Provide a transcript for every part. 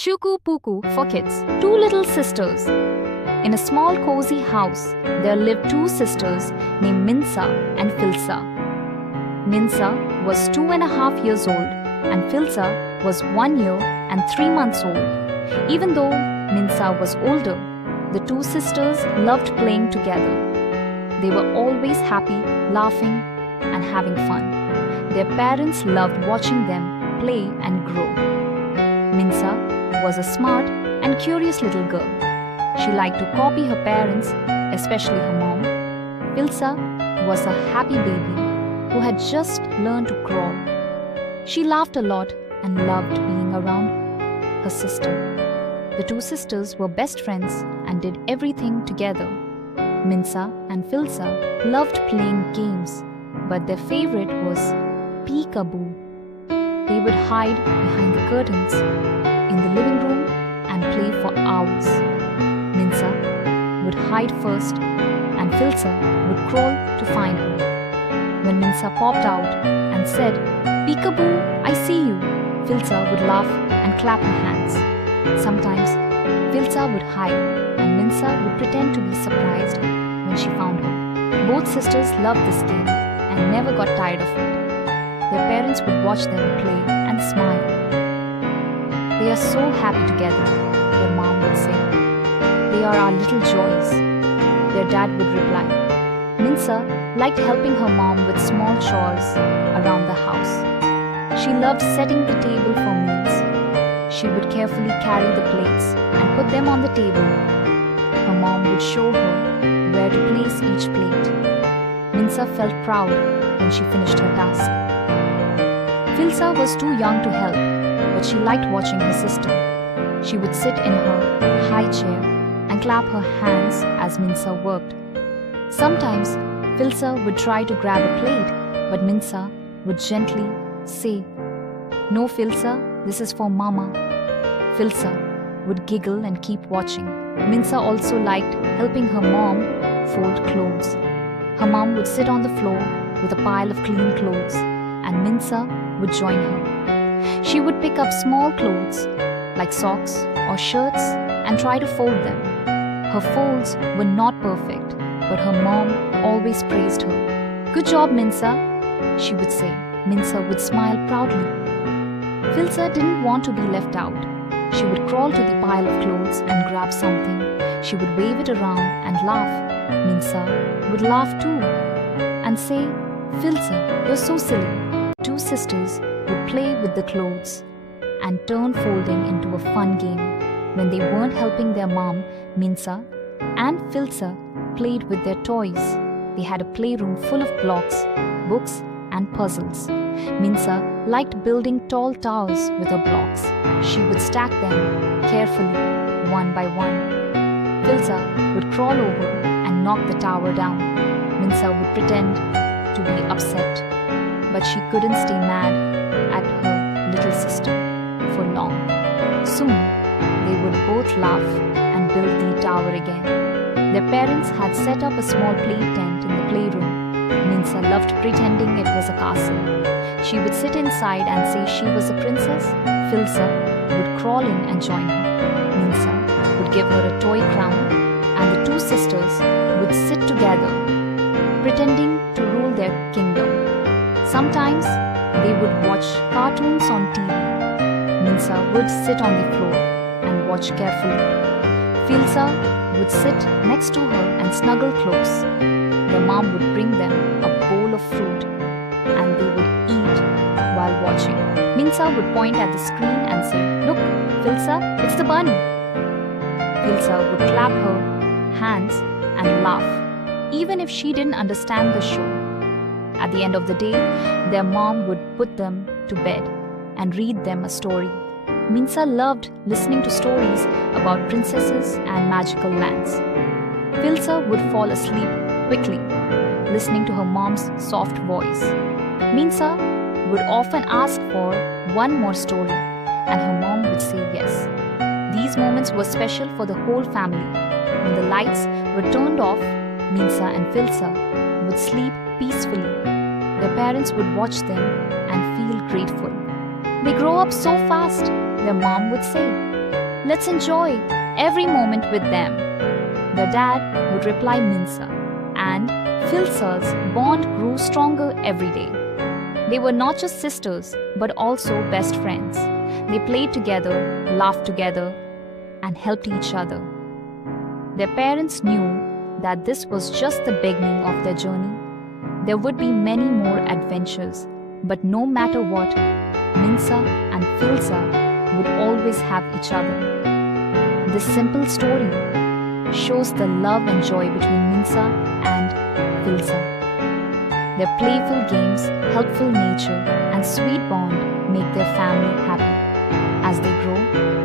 Chookoopookoo for kids. Two little sisters. In a small cozy house, there lived two sisters named Minsa and Filza. Minsa was 2.5 years old and Filza was 1 year and 3 months old. Even though Minsa was older, the two sisters loved playing together. They were always happy, laughing, and having fun. Their parents loved watching them play and grow. Minsa was a smart and curious little girl. She liked to copy her parents, especially her mom. Filza was a happy baby who had just learned to crawl. She laughed a lot and loved being around her sister. The two sisters were best friends and did everything together. Minsa and Filza loved playing games, but their favorite was peekaboo. They would hide behind the curtains in the living room and play for hours. Minsa would hide first and Filza would crawl to find her. When Minsa popped out and said, "Peekaboo, I see you," Filza would laugh and clap her hands. Sometimes Filza would hide and Minsa would pretend to be surprised when she found her. Both sisters loved this game and never got tired of it. Their parents would watch them play and smile. "They are so happy together," their mom would say. "They are our little joys," their dad would reply. Minsa liked helping her mom with small chores around the house. She loved setting the table for meals. She would carefully carry the plates and put them on the table. Her mom would show her where to place each plate. Minsa felt proud when she finished her task. Filza was too young to help, but she liked watching her sister. She would sit in her high chair and clap her hands as Minsa worked. Sometimes Filza would try to grab a plate, but Minsa would gently say, "No, Filza, this is for Mama." Filza would giggle and keep watching. Minsa also liked helping her mom fold clothes. Her mom would sit on the floor with a pile of clean clothes, and Minsa would join her. She would pick up small clothes like socks or shirts and try to fold them. Her folds were not perfect, but her mom always praised her. "Good job, Minsa," she would say. Minsa would smile proudly. Filza didn't want to be left out. She would crawl to the pile of clothes and grab something. She would wave it around and laugh. Minsa would laugh too and say, "Filza, you're so silly." Two sisters would play with the clothes and turn folding into a fun game. When they weren't helping their mom, Minsa and Filza played with their toys. They had a playroom full of blocks, books, and puzzles. Minsa liked building tall towers with her blocks. She would stack them carefully, one by one. Filza would crawl over and knock the tower down. Minsa would pretend to be upset, but she couldn't stay mad at her little sister for long. Soon, they would both laugh and build the tower again. Their parents had set up a small play tent in the playroom. Minsa loved pretending it was a castle. She would sit inside and say she was a princess. Filza would crawl in and join her. Minsa would give her a toy crown, and the two sisters would sit together, pretending to rule their kingdom. Sometimes they would watch cartoons on TV. Minsa would sit on the floor and watch carefully. Filza would sit next to her and snuggle close. Their mom would bring them a bowl of fruit and they would eat while watching. Minsa would point at the screen and say, "Look, Filza, it's the bunny." Filza would clap her hands and laugh, even if she didn't understand the show. At the end of the day, their mom would put them to bed and read them a story. Minsa loved listening to stories about princesses and magical lands. Filza would fall asleep quickly, listening to her mom's soft voice. Minsa would often ask for one more story, and her mom would say yes. These moments were special for the whole family. When the lights were turned off, Minsa and Filza would sleep peacefully. Their parents would watch them and feel grateful. "They grow up so fast," their mom would say. Let's enjoy every moment with them. Their dad would reply Minsa, and Filza's bond grew stronger every day. They were not just sisters, but also best friends. They played together, laughed together, and helped each other. Their parents knew that this was just the beginning of their journey. There would be many more adventures, but no matter what, Minsa and Filza would always have each other. This simple story shows the love and joy between Minsa and Filza. Their playful games, helpful nature, and sweet bond make their family happy. As they grow,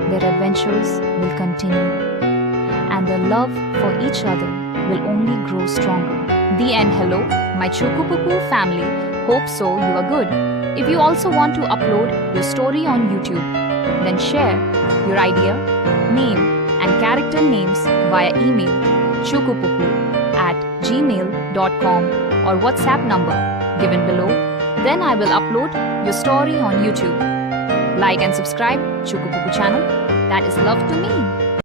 their adventures will continue, and their love for each other will only grow stronger. The end. Hello, my Chookoopookoo family. Hope so you are good. If you also want to upload your story on YouTube, then share your idea, name, and character names via email chookoopookoo@gmail.com or WhatsApp number given below. Then I will upload your story on YouTube. Like and subscribe Chookoopookoo channel. That is love to me.